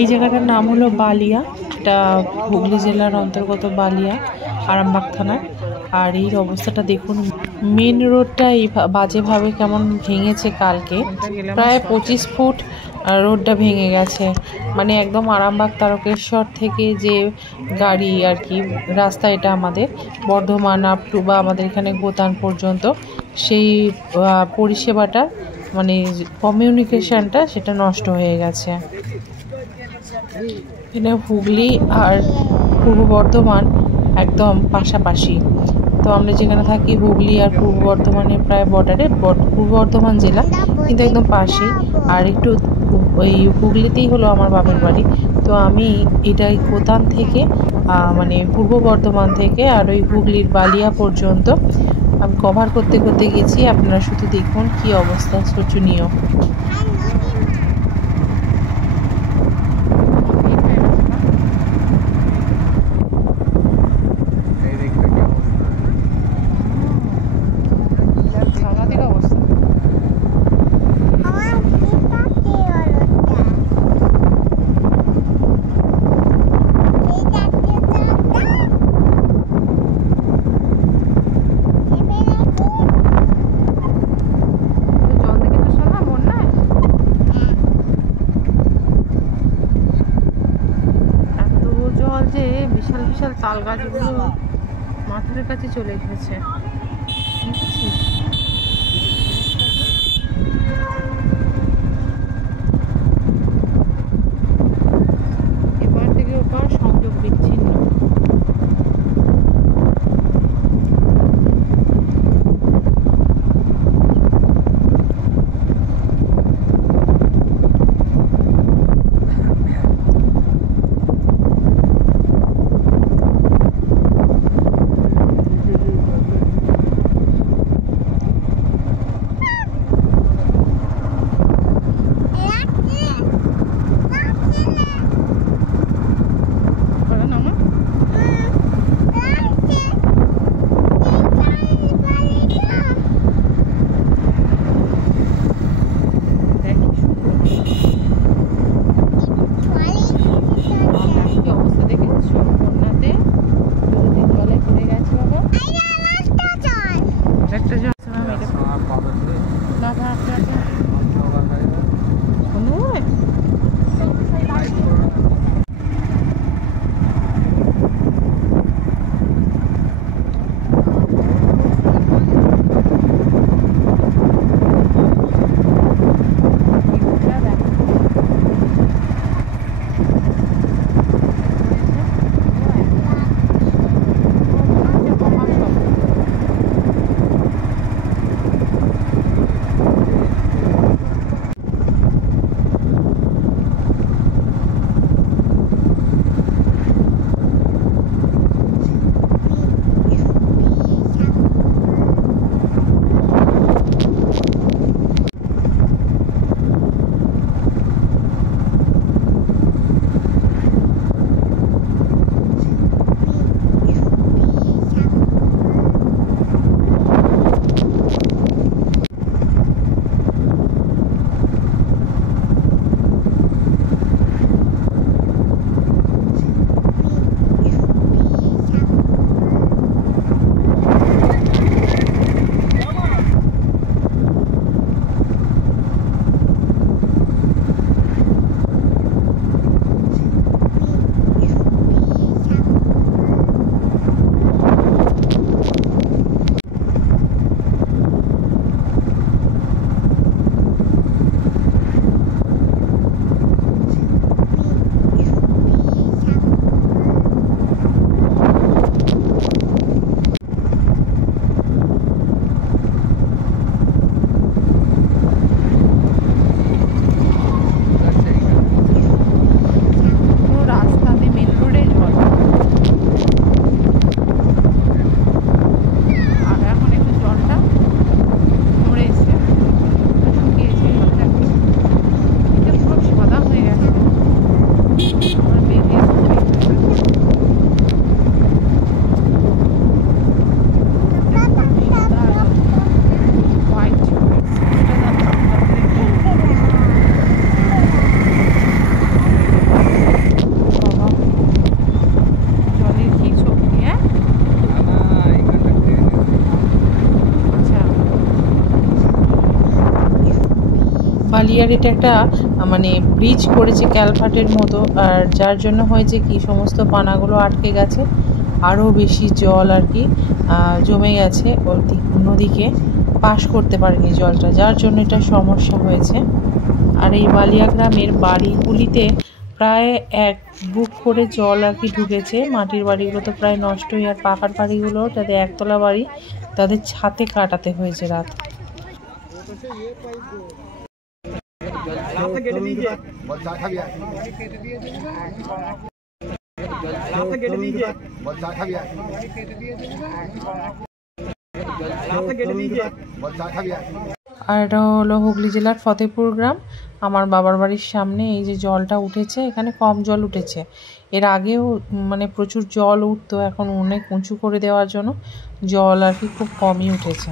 এই জায়গাটার নাম হলো বালিয়া, এটা হুগলি জেলার অন্তর্গত বালিয়া, আরামবাগ থানার। আর এই অবস্থাটা দেখুন, মেন রোডটা এই বাজেভাবে কেমন ভেঙেছে কালকে, প্রায় 25 ফুট রোডটা ভেঙে গেছে। মানে একদম আরামবাগ তারকেশ্বর থেকে যে গাড়ি আর কি রাস্তা, এটা আমাদের বর্ধমান আপ টু বা আমাদের এখানে গোতান পর্যন্ত, সেই পরিষেবাটা মানে কমিউনিকেশনটা সেটা নষ্ট হয়ে গেছে। এখানে হুগলি আর পূর্ব বর্ধমান একদম পাশাপাশি। তো আমরা যেখানে থাকি হুগলি আর পূর্ব বর্ধমানের প্রায় বর্ডারে, পূর্ব বর্ধমান জেলা কিন্তু একদম পাশেই। আর একটু ওই হুগলিতেই হলো আমার বাপের বাড়ি। তো আমি এটা গোতান থেকে মানে পূর্ব বর্ধমান থেকে আর ওই হুগলির বালিয়া পর্যন্ত আমি কভার করতে করতে গেছি। আপনারা শুধু দেখুন কি অবস্থা, শোচনীয়। বিশাল বিশাল তাল গাছগুলো মাথার কাছে চলে এসেছে। এবার থেকে ওপার সংযোগ বিচ্ছিন্ন। আর এটা একটা মানে ব্রিজ করেছে ক্যালভার্টের মতো, আর যার জন্য হয়েছে কি সমস্ত পানাগুলো আটকে গেছে, আরও বেশি জল আর কি জমে গেছে, নদীকে পাস করতে পারেনি জলটা, যার জন্য এটা সমস্যা হয়েছে। আর এই বালিয়া গ্রামের বাড়িগুলিতে প্রায় 1 বুক করে জল আর কি ঢুকেছে। মাটির বাড়িগুলো তো প্রায় নষ্টই, আর পাকার বাড়িগুলো তাদের একতলা বাড়ি, তাদের ছাদে কাটাতে হয়েছে রাত। আর এটা হলো হুগলি জেলার ফতেপুর গ্রাম, আমার বাবার বাড়ির সামনে। এই যে জলটা উঠেছে, এখানে কম জল উঠেছে, এর আগেও মানে প্রচুর জল উঠতো, এখন অনেক উঁচু করে দেওয়ার জন্য জল আর কি খুব কমই উঠেছে।